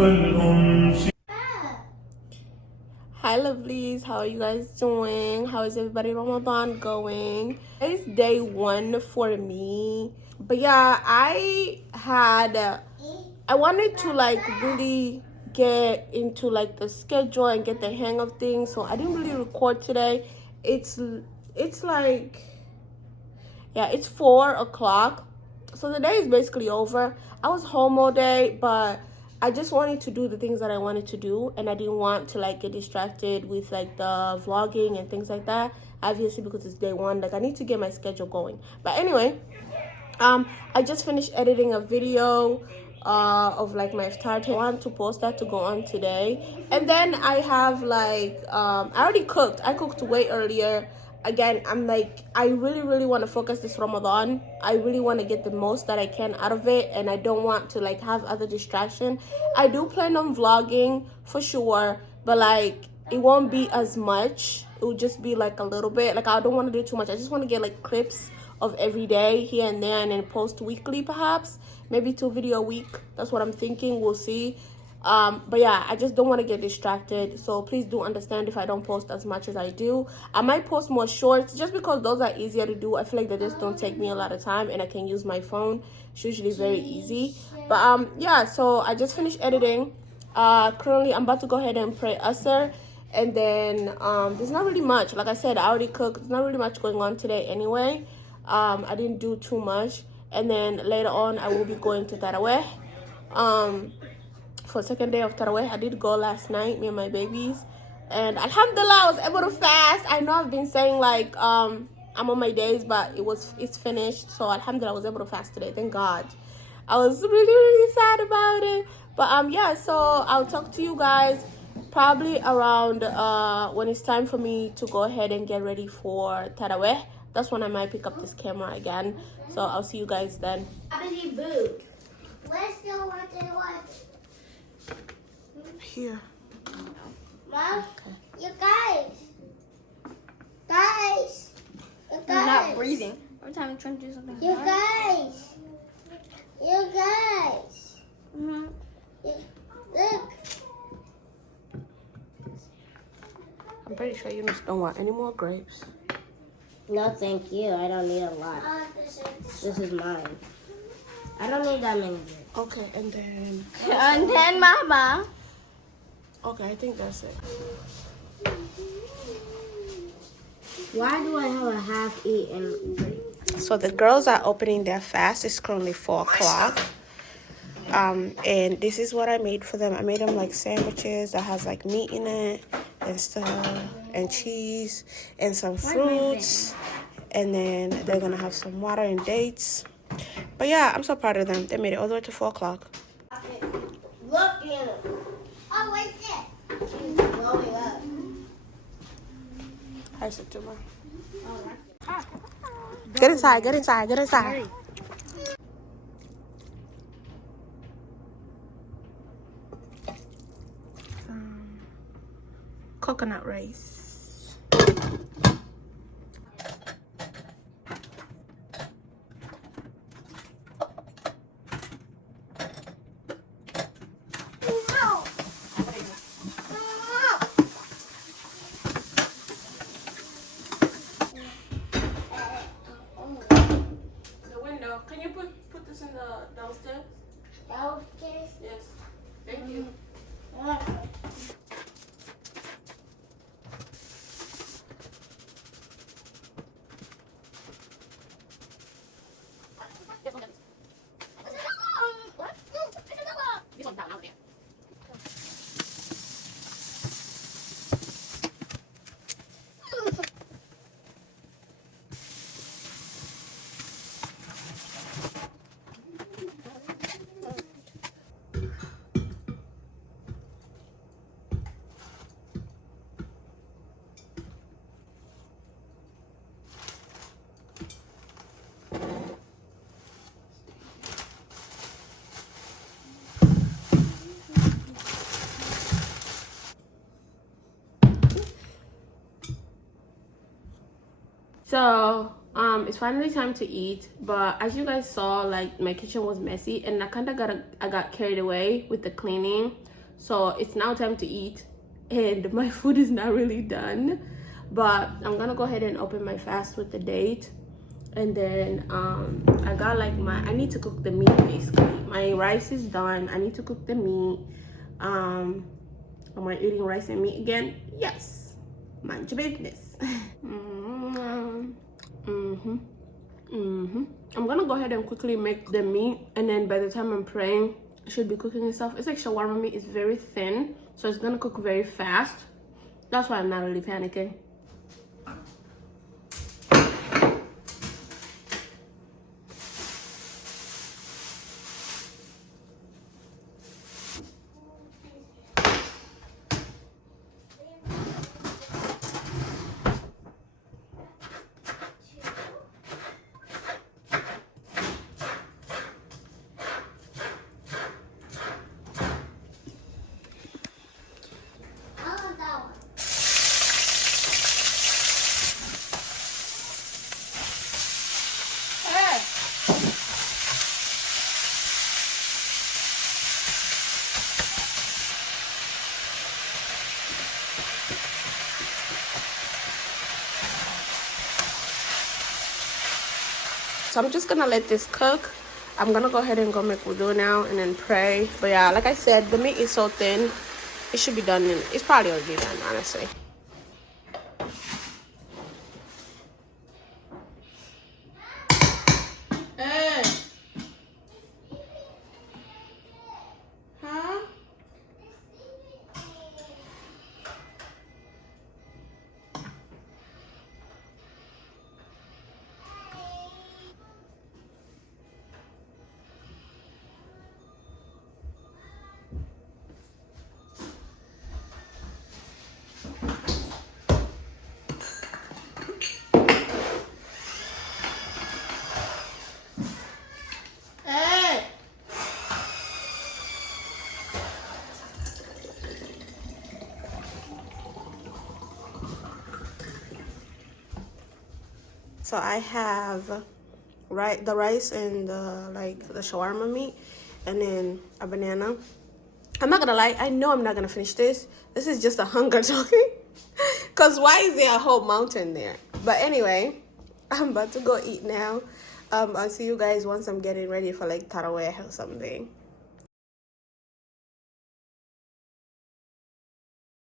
Hi lovelies, how are you guys doing? How is everybody Ramadan going? It's day one for me. But yeah, I wanted to like really get into like the schedule and get the hang of things, so I didn't really record today. It's like, yeah, it's 4 o'clock, so the day is basically over. I was home all day, but I just wanted to do the things that I wanted to do, and I didn't want to like get distracted with like the vlogging and things like that, obviously, because it's day one. Like, I need to get my schedule going. But anyway, I just finished editing a video of like my iftar. I want to post that to go on today. And then I have like I already cooked. I cooked way earlier. Again, I'm like, I really want to focus this Ramadan. I really want to get the most that I can out of it, and I don't want to like have other distraction. I do plan on vlogging for sure, but like it won't be as much. It will just be like a little bit. Like, I don't want to do too much. I just want to get like clips of every day here and there, and then post weekly, perhaps maybe 2 videos a week. That's what I'm thinking. We'll see. But yeah, I just don't want to get distracted, so please do understand if I don't post as much as I do. I might post more shorts just because those are easier to do. I feel like they just don't take me a lot of time, and I can use my phone. It's usually very easy. But yeah, so I just finished editing. Currently I'm about to go ahead and pray Asr, and then there's not really much. Like I said, I already cooked. There's not really much going on today anyway. I didn't do too much. And then later on I will be going to taraweh for second day of taraweh. I did go last night, me and my babies, and alhamdulillah I was able to fast. I know I've been saying like I'm on my days, but it's finished, so alhamdulillah I was able to fast today, thank God. I was really sad about it. But yeah, so I'll talk to you guys probably around when it's time for me to go ahead and get ready for taraweh. That's when I might pick up this camera again. So I'll see you guys then. Let's go watch. Here. Mom, Okay. you guys. I'm not breathing. Every time I'm trying to do something You hard. guys. Mm-hmm. Look. I'm pretty sure you just don't want any more grapes. No, thank you. I don't need a lot. This is mine. I don't need that many. Okay, and then... And then Mama. Okay, I think that's it. Why do I have a half-eaten grape? So the girls are opening their fast. It's currently 4 o'clock. And this is what I made for them. I made them like sandwiches that has like meat in it and stuff, and cheese and some fruits. And then they're gonna have some water and dates. But yeah, I'm so proud of them. They made it all the way to 4 o'clock. Look in it. Oh, wait there. She's blowing up. Hi, Satuma. Get inside, get inside, get inside. Coconut rice. The window. Can you put this in the downstairs? Downstairs. Yes. Thank you. So It's finally time to eat, but as you guys saw, like my kitchen was messy and I got carried away with the cleaning. So it's now time to eat and my food is not really done, but I'm gonna go ahead and open my fast with the date. And then I got like I need to cook the meat basically. My rice is done. I need to cook the meat. Am I eating rice and meat again? Yes. Mind your business. I'm gonna go ahead and quickly make the meat, and then by the time I'm praying, it should be cooking itself. It's like shawarma meat. It's very thin, so it's gonna cook very fast. That's why I'm not really panicking. So I'm just gonna let this cook. I'm gonna go ahead and go make wudu now and then pray. But yeah, like I said, the meat is so thin. It should be done. It's probably already done, honestly. Hey. Huh? Hey. So I have the rice and the shawarma meat, and then a banana. I'm not gonna lie, I know I'm not gonna finish this. This is just a hunger talking. Cause why is there a whole mountain there? But anyway, I'm about to go eat now. I'll see you guys once I'm getting ready for like taraweh or something.